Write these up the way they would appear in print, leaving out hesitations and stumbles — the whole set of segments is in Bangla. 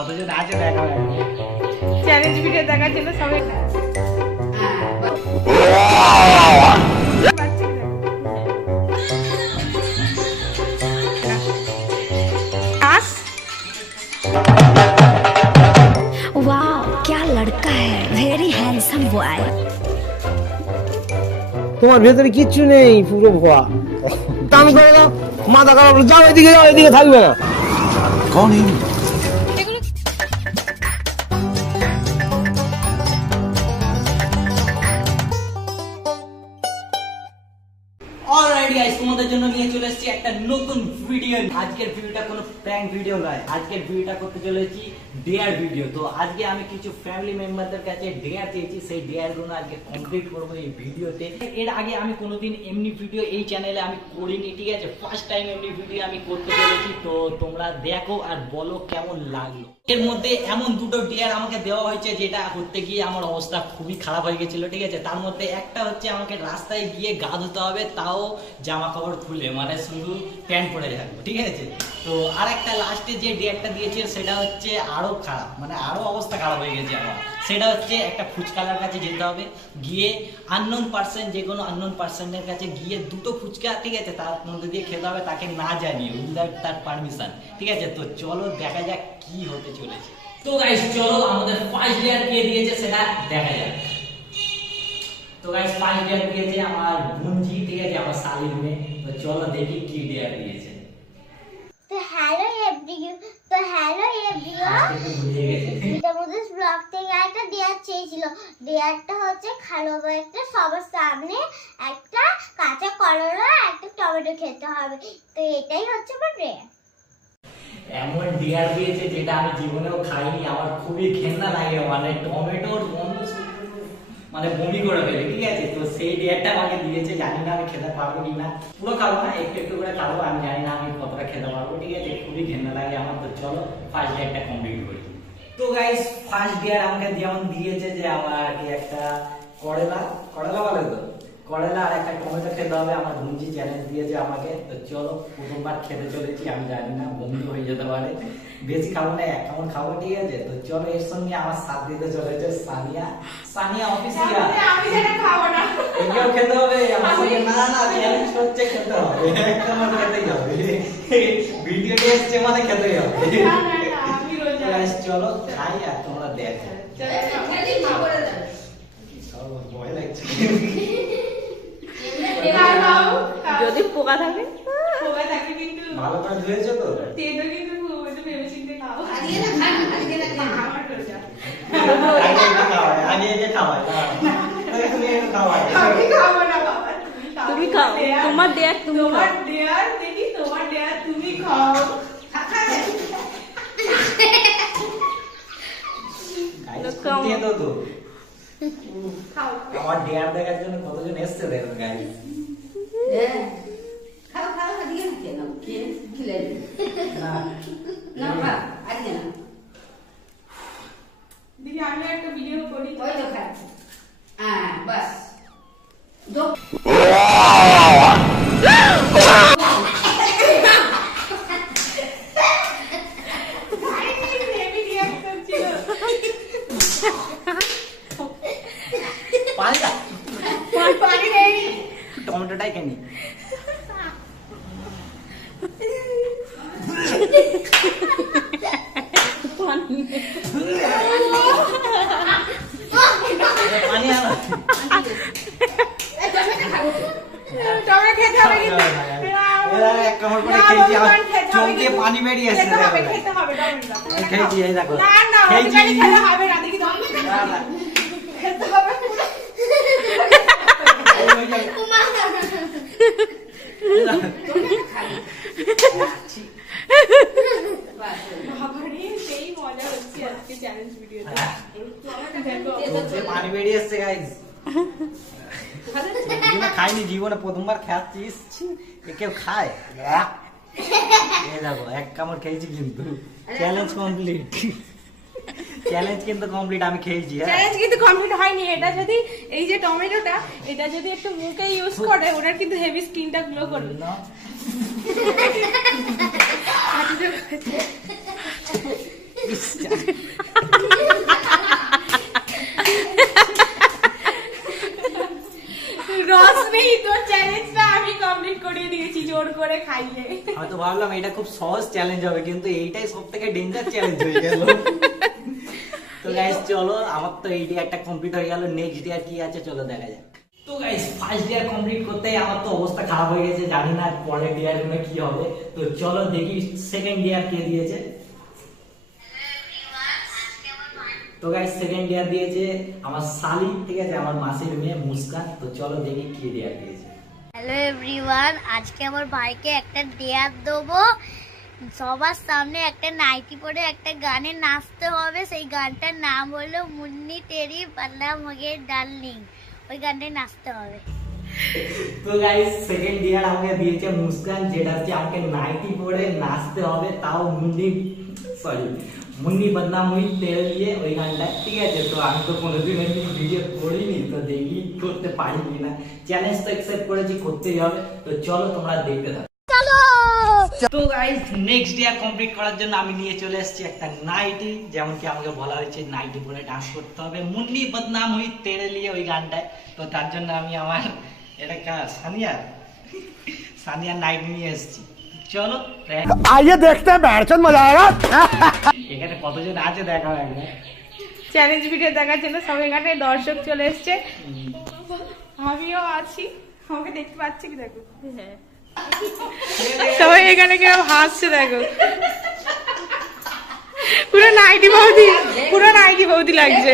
কতজন আছে দেখা হবে চ্যালেঞ্জ ভিডিও দেখার জন্য সবাই वाह क्या लड़का है वेरी हैंडसम बॉय তোমার ভেতরে কিচ্ছু নেই পুরো ভুয়া আমি করে দাও মাথা খারাপ যাও এদিকে থাকবে না কোন অলরাইট গাইস তোমাদের জন্য নিয়ে চলে এসেছি একটা নতুন ভিডিও। আজকের ভিডিওটা কোনো প্র্যাঙ্ক ভিডিও নয়, আজকের ভিডিওটা করতে চলেছি ডেয়ার ভিডিও। তো আজকে আমি কিছু ফ্যামিলি মেম্বারদের কাছে ডেয়ার চেয়েছি, সেই ডেয়ার গুলো আজকে কমপ্লিট করবো এই ভিডিওতে। এর আগে আমি কোনোদিন এমনি ভিডিও এই চ্যানেলে আমি করিনি, ঠিক আছে? ফার্স্ট টাইম এমনি ভিডিও আমি করতে চলেছি। তো তোমরা দেখো আর বলো কেমন লাগলো। এর মধ্যে এমন দুটো ডেয়ার আমাকে দেওয়া হয়েছে যেটা করতে গিয়ে আমার অবস্থা খুবই খারাপ হয়ে গেছিল, ঠিক আছে? তার মধ্যে একটা হচ্ছে আমাকে রাস্তায় গিয়ে গা ধুতে হবে, তাও জামা কাপড় খুলে, মানে শুধু প্যান্ট পরে থাকবো, ঠিক আছে? তো আর একটা লাস্টে যে ডেয়ারটা দিয়েছে সেটা হচ্ছে আরো খারাপ, মানে আরো অবস্থা খারাপ হয়ে গেছে আমার। সেটা হচ্ছে একটা ফুচকালার কাছে যেতে হবে, গিয়ে আননোন পার্সন, যে কোনো আননোন পার্সনের কাছে গিয়ে দুটো ফুচকা, ঠিক আছে, তার মধ্যে দিয়ে খেতে হবে, তাকে না জানিয়ে, উইদাউট তার পারমিশন, ঠিক আছে? তো চলো দেখা যাক কি হতে চলেছে। তো গাইস চলো আমাদের ফার্স্ট ডেয়ার কে দিয়েছে সেটা দেখা যাক। তো গাইস ফার্স্ট ডেয়ার দিয়েছে আমার বোনজি, ঠিক আছে, আমার শালির মেয়ে। তো চলো দেখি কি ডেয়ার দিয়েছে। তো হ্যালো এভরিওয়ান, তোমাদের ব্লগ থেকে একটা ডেয়ার চেয়েছিল। ডেয়ারটা হচ্ছে খালো একটা সবার সামনে একটা কাঁচা করলা একটা টমেটো খেতে হবে। তো এটাই হচ্ছে আমার ডেয়ার। এমন ডিয়ার দিয়েছে যেটা আমি জীবনেও খাইনি, আমার খুবই ঘেন্না লাগে, মানে টমেটোর গন্ধ মানে বমি করে ফেলে, ঠিক আছে? তো সেই ডিয়ারটা আমাকে দিয়েছে, জানি না আমি খেতে পারবো কিনা, পুরো খাবো না, একটু একটু করে খাবো, আমি জানি না আমি কতটা খেতে পারবো, ঠিক আছে? খুবই ঘেন্না লাগে আমার। তো চলো ফার্স্ট ডিয়ারটা কমপ্লিট করি। তো গাইস ফার্স্ট ডিয়ার আমাকে যেমন দিয়েছে যে আমার একটা করলা বলে তো করলা আর একটা টমেটো খেতে হবে, আমার বোনজি চ্যালেঞ্জ দিয়েছে আমাকে। তো চলো প্রথমবার খেতে চলেছি, আমি জানি না বমি হয়ে যেতে পারে, বেশি খাবো না, এক কেমন খাবো, ঠিক আছে? তো চলো এর সঙ্গে আমার সাথ দিতে চলেছে সানিয়া অফিসিয়াল। আমি সেটা খাবো না, একেও খেতে হবে আমার সঙ্গে। না চ্যালেঞ্জ হচ্ছে, খেতে হবে, এক কেমন খেতেই হবে, ভিডিও এসছে মানে খেতেই হবে। আমি রোজ গাইস চলো খাই আর তোমরা দেখো। ভয় লাগছে যদি পোকা থাকে, পোকা থাকে কিন্তু ভালো করে ধুয়েছো তো? তেতো কিন্তু একটু ভেবে চিন্তে খাও। আমার করে যা আগে খাওয়াই আমি খাবো না বাবা, তুমি খাও, তোমার ডেয়ার তুমি খাও। তোমার ডেয়ার দেখি, তোমার ডেয়ার তুমি খাও। আমার ডেয়ার দেখার জন্য কতজন এসছে দেখো গাইস। দিদি আমি একটা ভিডিও করি তো बस दो টমেটোটাই কেনি পানি বেরিয়ে আসছে, খেয়েছি, এই দেখো পানি বেরিয়ে এসছে গাইস। খাইনি জীবনে, প্রথমবার খাচ্ছিস, কেউ খায়? দেখো এক কামড় খেয়েছি, কিন্তু চ্যালেঞ্জ কমপ্লিট, চ্যালেঞ্জ কিন্তু কমপ্লিট, আমি খেয়েছি। চ্যালেঞ্জ কিন্তু কমপ্লিট হয়নি। এটা যদি এই যে টমেটোটা, এটা যদি একটু মুখে ইউজ করে, ওনার কিন্তু হেভি স্কিনটা গ্লো করবে না। রস নেই তো চ্যালেঞ্জটা আমি কমপ্লিট করিয়ে দিয়েছি জোর করে খাইয়ে। আমি তো ভাবলাম এটা খুব সহজ চ্যালেঞ্জ হবে, কিন্তু এইটাই সবথেকে ডেঞ্জার চ্যালেঞ্জ হয়ে গেল। তো গাইস চলো, আমার তো এই ডিয়ারটা কমপ্লিট হয়ে গেল। নেক্সট ডিয়ার কি আছে চলো দেখা যাক। তো গাইস ফার্স্ট ডিয়ার কমপ্লিট করতেই আমার তো অবস্থা খারাপ হয়ে গেছে, জানি না পরের ডিয়ার গুলো কি হবে। তো চলো দেখি সেকেন্ড ডিয়ার কে দিয়েছে। তো গাইস সেকেন্ড ডিয়ার দিয়েছে আমার শালি, ঠিক আছে, আমার মাসির মেয়ে মুস্কান। তো চলো দেখি কি ডিয়ার দিয়েছে। হ্যালো এভরিওয়ান, আজকে আমার ভাইকে একটা ডেয়ার দেবো। সবার সামনে একটা নাইটি পরে একটা গানে নাচতে হবে। সেই গানটার নাম হলো মুন্নি তেরি পাল্লা মগে ডার্লিং। ওই গানটায় নাচতে হবে। তো গাইস সেকেন্ড ডিয়ার আমাকে দিয়েছে মুস্কান, যেটা হচ্ছে আমাকে নাইটি পরে নাচতে হবে, তাও মুন্নি বদনাম হুই তেরে লিয়ে, ওই গানটা, ঠিক আছে। তো আমি তো কোনোদিন এমনি ভিডিও করিনি, তো দেখি করতে পারি কিনা। চ্যালেঞ্জ তো অ্যাকসেপ্ট করেছি, করতেই হবে। তো চলো তোমরা দেখতে থাকো। তো গাইস নেক্সট ডিয়ার কমপ্লিট করার জন্য আমি নিয়ে চলে এসেছি একটা নাইটি, যেমন কি আমাকে বলা হয়েছে নাইটি পরে ডান্স করতে হবে মুন্নি বদনাম হুই তেরে লিয়ে, ওই গানটায়। তো তার জন্য আমি আমার এটা সানিয়া নাইটি নিয়ে এসেছি। চলো आइए देखते हैं बैठचंद मजा आएगा। এখানে কতজন আছে দেখা হবে। চ্যালেঞ্জ ভিডিও দেখার জন্য সব এখানে দর্শক চলে এসছে, আমিও আছি। আমাকে দেখতে পাচ্ছি কি দেখো, সবাই এখানে কেউ হাসছে দেখো। পুরো নাইটি বৌদি লাগছে।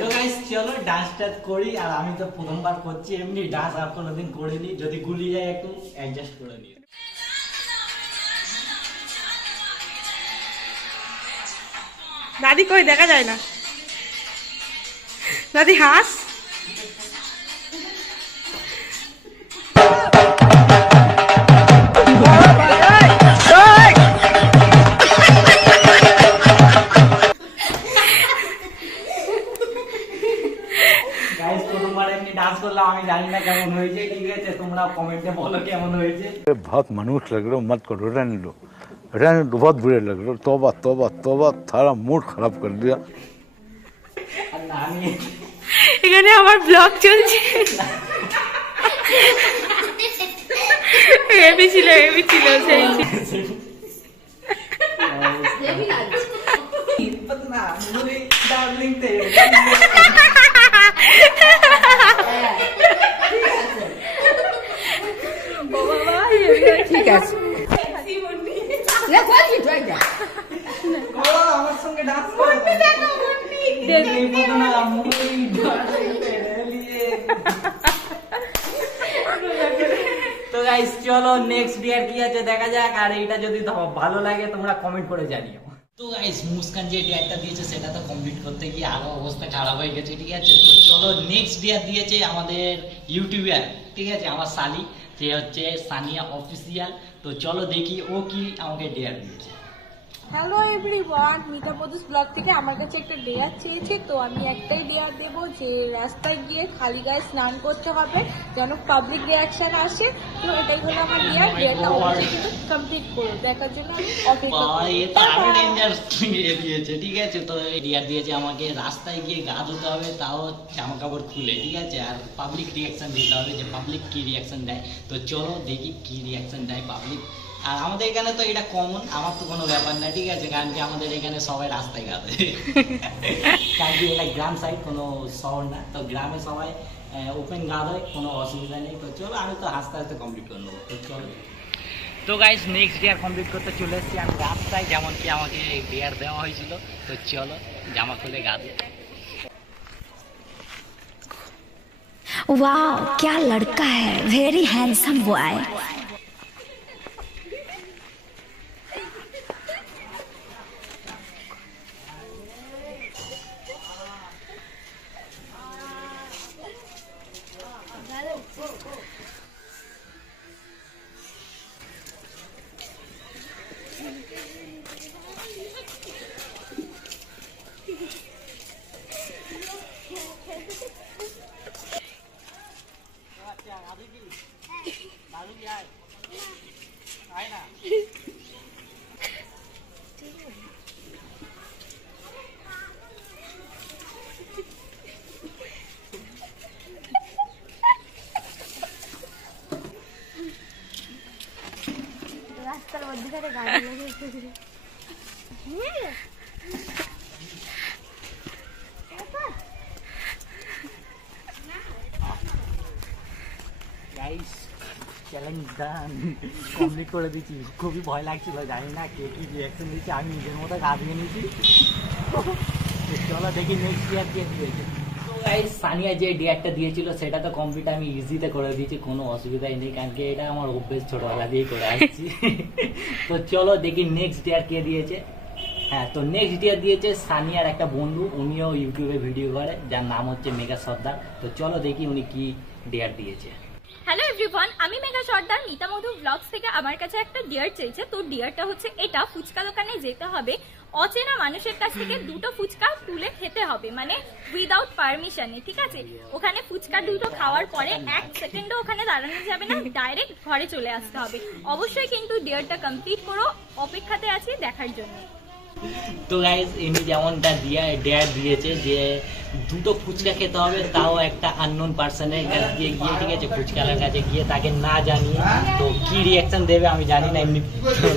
তো গাইস চলো ডান্সটা করি। আর আমি তো প্রথমবার করছি এমনি ডান্স, আর কোনোদিন করিনি। যদি গুলি যায় একটু অ্যাডজাস্ট করে নিও। দাদি কই দেখা যায় না, দাদি হাস। গাইস প্রথমবার এমনি ডান্স করলাম, আমি জানি না কেমন হয়েছে, ঠিক আছে। তোমরা কমেন্টে বলো কেমন হয়েছে। बहुत मनुष्य लग रहे हो, मत करो, रहने दो, बहुत बुरे लग रहे हो। तौबा तौबा तौबा, सारा मूड खराब कर दिया। আর না আমি এখানে আমার ব্লগ চলছে। হেভি ছিল সেই বদনাম হুই ডার্লিং তেরে ঠিক আছে আমার সঙ্গে ডান্স করো। বদনাম হুই ডার্লিং তেরে লিয়ে। তো গাইস চলো নেক্সট ডিয়ার কি আছে দেখা যাক। আর এটা যদি ভালো লাগে তোমরা কমেন্ট করে জানিও। তো গাইস মুস্কান যে ডিয়ারটা দিয়েছে সেটা তো কমপ্লিট করতে গিয়ে আরো অবস্থা খারাপ হয়ে গেছে, ঠিক আছে। তো চলো নেক্সট ডিয়ার দিয়েছে আমাদের ইউটিউবার, ঠিক আছে, আমার শালি, যে হচ্ছে সানিয়া অফিসিয়াল। তো চলো দেখি ও কি আমাকে ডিয়ার দিয়েছে। হ্যালো এভরিওয়ান, মিতা পদুস ব্লগ থেকে আমার কাছে একটা ডেয়ার চেয়েছে। তো আমি একটাই ডেয়ার দেবো যে রাস্তায় গিয়ে খালি গায়ে স্নান করতে হবে, যেন পাবলিক রিয়াকশন আসে। তো এটাই হলো আমার ডিয়ারটা অবশ্যই কমপ্লিট করো। দেখার জন্য আমি দিয়েছে, ঠিক আছে। তো ডিয়ার দিয়েছে আমাকে রাস্তায় গিয়ে গা ধুতে হবে, তাও জামা কাপড় খুলে, ঠিক আছে। আর পাবলিক রিয়াকশন দিতে হবে, যে পাবলিক কি রিয়াকশন দেয়। তো চলো দেখি কি রিয়াকশন দেয় পাবলিক। আর আমাদের এখানে তো এটা কমন, আমার তো কোনো ব্যাপার না, ঠিক আছে, কারণ কি আমাদের এখানে সবাই রাস্তায় গাবে। কারণ কি এটা গ্রাম সাইড, কোনো শহর না। তো গ্রামে সবাই ওপেন গা দেয়, কোনো অসুবিধা নেই। তো চলো আমি তো হাসতে হাসতে কমপ্লিট করে নেবো। তো চলো। তো গাইস নেক্সট ডিয়ার কমপ্লিট করতে চলে এসেছি আমি রাস্তায়, যেমন কি আমাকে ডিয়ার দেওয়া হয়েছিল। তো চলো জামা খুলে গা দিই। वाह क्या लड़का है, वेरी हैंडसम बॉय। দাদু কি দাদু কি আয়। গাইস চ্যালেঞ্জ ডান, কমপ্লিট করে দিচ্ছি। খুবই ভয় লাগছিল, জানি না কে কি রিয়াকশন দিচ্ছে, আমি নিজের মতো কাঁপিয়ে নিয়েছি। চলো দেখি নেক্সট ইয়ার কে দিয়েছে। তো গাইস সানিয়া যে ডিয়ারটা দিয়েছিল সেটা তো কমপ্লিট আমি ইজিতে করে দিয়েছি, কোনো অসুবিধাই নেই, কারণ কি এটা আমার অভ্যেস ছোটবেলা দিয়ে করে আসছি। তো চলো দেখি নেক্সট ডিয়ার কে দিয়েছে। হ্যাঁ, তো নেক্সট ডিয়ার দিয়েছে সানিয়ার একটা বন্ধু, উনিও ইউটিউবে ভিডিও করে, যার নাম হচ্ছে মেঘা সর্দার। তো চলো দেখি উনি কি ডিয়ার দিয়েছে। হ্যালো এভরিওয়ান, আমি মেঘা সর্দার মিতা মধু ব্লগস থেকে। আমার কাছে একটা ডিয়ার চেয়েছে। তো ডিয়ারটা হচ্ছে এটা, ফুচকা দোকানে যেতে হবে, অচেনা মানুষের কাছ থেকে দুটো ফুচকা তুলে খেতে হবে, মানে উইদাউট পারমিশনে, ঠিক আছে? ওখানে ফুচকা দুটো খাওয়ার পরে 1 সেকেন্ডও ওখানে দাঁড়ানো যাবে না, ডাইরেক্ট ঘরে চলে আসতে হবে। অবশ্যই কিন্তু ডিয়ারটা কমপ্লিট করো, অপেক্ষাতে আছি দেখার জন্য। তো গাইজ ইনি যেমনটা ডেয়ার দিয়েছে যে দুটো ফুচকা খেতে হবে, তাও একটা আননোন পার্সনের কাছে গিয়ে, ঠিক আছে, ফুচকালার কাছে গিয়ে তাকে না জানিয়ে। তো কি রিয়াকশন দেবে আমি জানি না, এমনি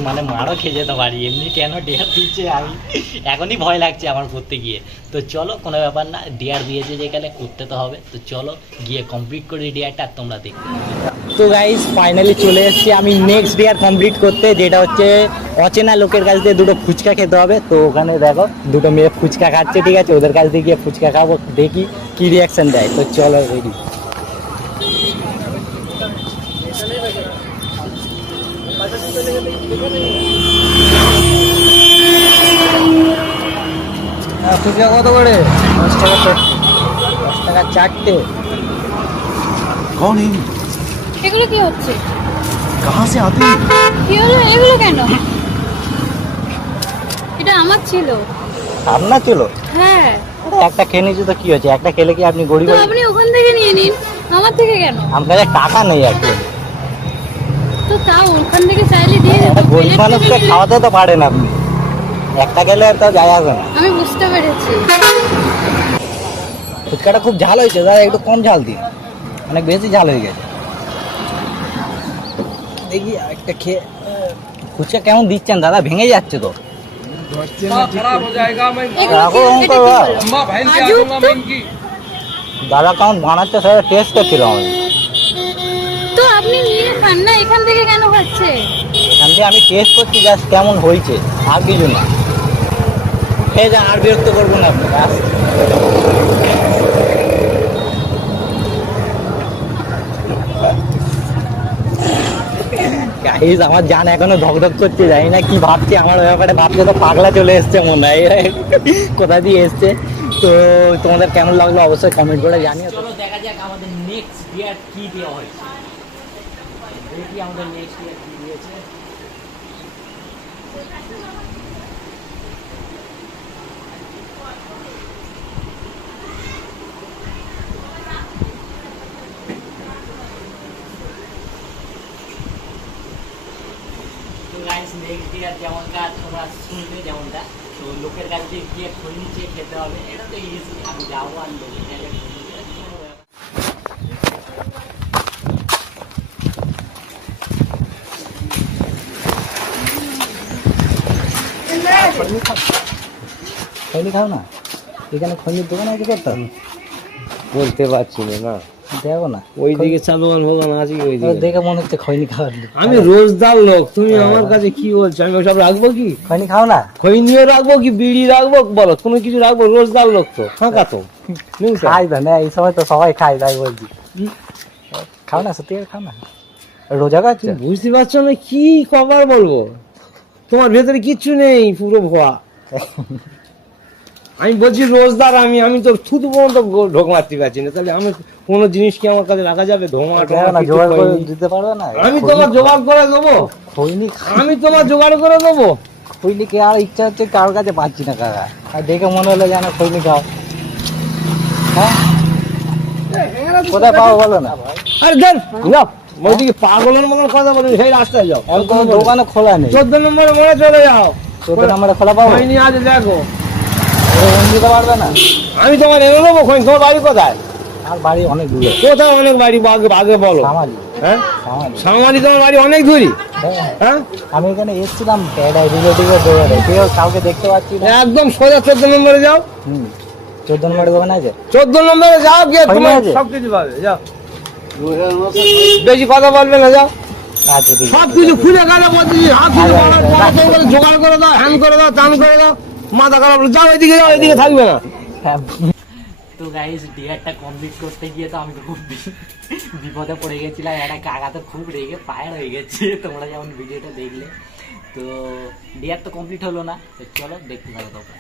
মানে মারও খেয়ে যেতে পারি, এমনি কেন ডেয়ার দিচ্ছে আমি এখনই ভয় লাগছে আমার করতে গিয়ে। তো চলো কোনো ব্যাপার না, ডেয়ার দিয়েছে যেখানে করতে তো হবে। তো চলো গিয়ে কমপ্লিট করি ডেয়ারটা, তোমরা দেখতে। তো গাইজ ফাইনালি চলে এসেছি আমি নেক্সট ডেয়ার কমপ্লিট করতে, যেটা হচ্ছে অচেনা লোকের কাছ থেকে দুটো ফুচকা খেতে হবে। তো ওখানে দেখো দুটো মেয়ে ফুচকা খাচ্ছে, ঠিক আছে, ওদের কাছ থেকে গিয়ে ফুচকা খাবো, দেখি কি রিয়াকশন দেয়। তো চলো রেডি। ফুচকা কত করে? 10 টাকা 10 টাকা 4টে। कौन है? এগুলো কি হচ্ছে? कहाँ से आते हैं? কি হলো এগুলো কেন? এটা আমার ছিল। আপনার ছিল? হ্যাঁ। একটা খেয়ে নিয়েছি তো কি হয়েছে, একটা খেলে কি আপনি গরিব? তো আপনি ওখান থেকে নিয়ে নিন, আমার থেকে কেন? আমার কাছে টাকা নেই একটা। তো তাও ওখান থেকে চাইলে দিয়ে দেবো। গরিব মানুষকে খাওয়াতে তো পারেন আপনি, একটা খেলে তো যায় আসবে না। আমি বুঝতে পেরেছি। ফুচকাটা খুব ঝাল হয়েছে দাদা, একটু কম ঝাল দিন, অনেক বেশি ঝাল হয়ে গেছে। দেখি একটা খেয়ে। ফুচকা কেমন দিচ্ছেন দাদা? ভেঙে যাচ্ছে তো। खराब हो जाएगा। मैं দাদা কেমন বানাচ্ছে সেটা টেস্ট করছিল আমি। তো আপনি নিয়ে খান না, এখান থেকে কেন খাচ্ছে? এখান থেকে আমি টেস্ট করছি জাস্ট কেমন হয়েছে, আর কিছু না। খেয়ে যান, আর বিরক্ত করবো না আপনি। গাইস আমার জান এখনো ধকধক করছে, জানি না কি ভাবছে আমার ব্যাপারে, ভাবছে তো পাগলা চলে এসছে মনে হয়, কোথা দিয়ে এসছে। তো তোমাদের কেমন লাগলো অবশ্যই কমেন্ট করে জানিও। চলো দেখা যাক আমাদের নেক্সট ডিয়ার কি দেওয়া হয়েছে, দেখি আমাদের নেক্সট ডিয়ার কি দিয়েছে। নেক্সট ইয়ার যেমনটা তোমরা শুনবে, যেমনটা তো লোকের কাছে গিয়ে খৈনি চেয়ে খেতে হবে, এটা তো ইজি। আমি যাবো আর লোকের কাছে খৈনি খাও না, এখানে খৈনির দোকান আছে করতাম, বলতে পারছি না। দেখো না ওই দিকে চা দোকান ফোকান আছে কি? ওই দিকে দেখে মনে হচ্ছে খৈনি খাওয়ার। আমি রোজদার লোক, তুমি আমার কাছে কি বলছো? আমি ওসব রাখবো কি? খৈনি খাও না? খৈনিও রাখবো কি বিড়ি রাখবো, বলো কোনো কিছু রাখবো? রোজদার লোক তো, ফাঁকা তো খাই না, এই সময় তো সবাই খাই, তাই বলছি। খাও না, সত্যি খাও না, রোজা খাচ্ছে। বুঝতে পারছো না কি কবার বলবো? তোমার ভেতরে কিচ্ছু নেই, পুরো ভুয়া। আমি বলছি রোজদার, আমি তো থুতু পর্যন্ত ঢোক মারতে পারছি না, তাহলে আমি কোনো জিনিস কি আমার কাছে রাখা যাবে? জোগাড় করে দিতে পারবে না? আমি তোমার জোগাড় করে দেবো, খৈনি আমি তোমার জোগাড় করে দেবো। খৈনি কে আর ইচ্ছা হচ্ছে, কারোর কাছে পাচ্ছি না কাকা, আর দেখে মনে হলো যেন খৈনি খাও। হ্যাঁ কোথায় পাবো বলো না? আরে দেন ওইদিকে পাগলের মতন কথা বলুন, সেই রাস্তায় যাও, কোনো দোকানে খোলা নেই। 14 নম্বরে মনে চলে যাও, 14 নম্বরে খোলা পাবো? খৈনি আছে দেখো, দিতে পারবে না? আমি তোমার এনে দেবো খৈনি। তোমার বাড়ি কোথায়? আর বাড়ি অনেক দূরে। কোথায় অনেক বাড়ি? আগে বলো। হ্যাঁ সাংবাদিক তোমার বাড়ি অনেক দূরই হ্যাঁ আমি এখানে এসেছিলাম রিলেটিভের দোকানে, কেউ কাউকে দেখতে পাচ্ছি না। একদম সোজা 14 নম্বরে যাও। 14 নম্বরে দোকান আছে? 14 নম্বরে যাও, গিয়ে তোমার সবকিছু পাবে। যাও, বেশি কথা বলবে না, যাও। আচ্ছা ঠিক আছে। সবকিছু খুলে গেলে বলছি হাত খুলে জোগাড় করে দাও, হ্যান্ড করে দাও, টান করে দাও, মাথা খারাপ। যাও এদিকে, যাও এদিকে থাকবে না। তো গাইস ডিয়ারটা কমপ্লিট করতে গিয়ে তো আমি খুব বিপদে পড়ে গেছিলাম। একটা কাকা তো খুব রেগে ফায়ার হয়ে গেছে, তোমরা যেমন ভিডিওটা দেখলে। তো ডিয়ার তো কমপ্লিট হলো না, তো চলো দেখতে থাকো তোমরা।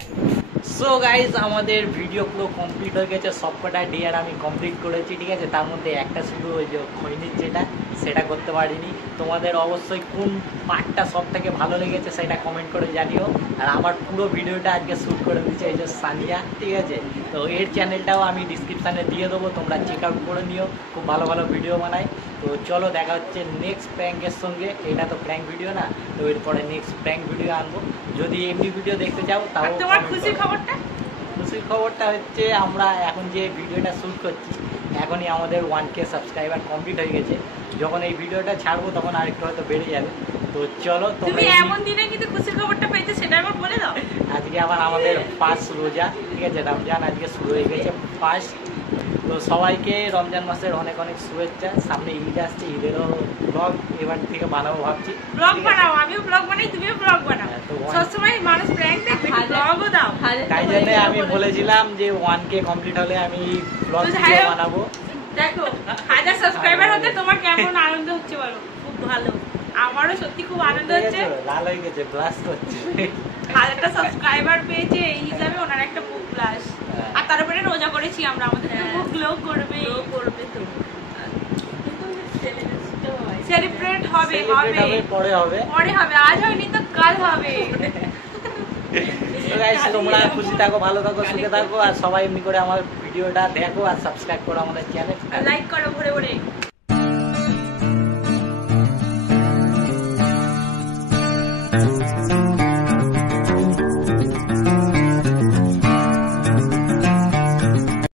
সো গাইস আমাদের ভিডিও পুরো কমপ্লিট হয়ে গেছে, সবকটা ডিয়ার আমি কমপ্লিট করেছি, ঠিক আছে। তার মধ্যে একটা শুধু ওই যে খৈনির যেটা, সেটা করতে পারিনি। তোমাদের অবশ্যই কোন পার্টটা সব থেকে ভালো লেগেছে সেটা কমেন্ট করে জানিও। আর আমার পুরো ভিডিওটা আজকে শ্যুট করে দিচ্ছে এই যে সানিয়া, ঠিক আছে। তো এর চ্যানেলটাও আমি ডিসক্রিপশানে দিয়ে দেবো, তোমরা চেক আউট করে নিও, খুব ভালো ভালো ভিডিও বানাই। তো চলো দেখা হচ্ছে নেক্সট প্র্যাঙ্কের সঙ্গে। এটা তো প্র্যাঙ্ক ভিডিও না, তো এরপরে নেক্সট প্র্যাঙ্ক ভিডিও আনবো। যদি এমনি ভিডিও দেখতে চাও তাও। তোমার খুশির খবরটা? খুশির খবরটা হচ্ছে আমরা এখন যে ভিডিওটা শ্যুট করছি, এখনই আমাদের 1K সাবস্ক্রাইবার কমপ্লিট হয়ে গেছে। যখন এই ভিডিওটা ছাড়বো তখন আরেকটু হয়তো বেড়ে যাবে। তো চলো, তুমি এমন দিনে কিন্তু খুশির খবরটা পেয়েছো, সেটা আবার বলে দাও। আজকে আবার আমাদের ফার্স্ট রোজা, ঠিক আছে, রমজান আজকে শুরু হয়ে গেছে ফার্স্ট। তো সবাইকে রমজান মাসের অনেক অনেক শুভেচ্ছা। সামনে ঈদ আসছে, ঈদেরও ব্লগ এবার থেকে বানাবো ভাবছি। ব্লগ বানাও, আমিও ব্লগ বানাই, তুমিও ব্লগ বানাও। তো সবসময় মানুষ প্র্যাঙ্ক দেখবে, ব্লগও দাও। তাই জন্য আমি বলেছিলাম যে 1K কমপ্লিট হলে আমি ব্লগ বানাবো। দেখো 1000 সাবস্ক্রাইবার হতে তোমার কেমন আনন্দ হচ্ছে বলো? খুব ভালো, আমারও সত্যি খুব আনন্দ হচ্ছে। লাল হয়ে গেছে, ব্লাশ করছে। 1000টা সাবস্ক্রাইবার পেয়েছে, এই হিসাবে ওনার একটা মুখ ব্লাশ। আর তার উপরে রোজা করেছি আমরা, আমাদের তো মুখ গ্লো করবে। তো সেলিব্রেট হবে, পরে হবে, আজ হয়নি তো কাল হবে। তোমরা খুশি থাকো, ভালো থাকো, সুখে থাকো। আর সবাই এমনি করে আমার ভিডিওটা দেখো আর সাবস্ক্রাইব করো আমাদের চ্যানেল, লাইক করো ভরে ভরে।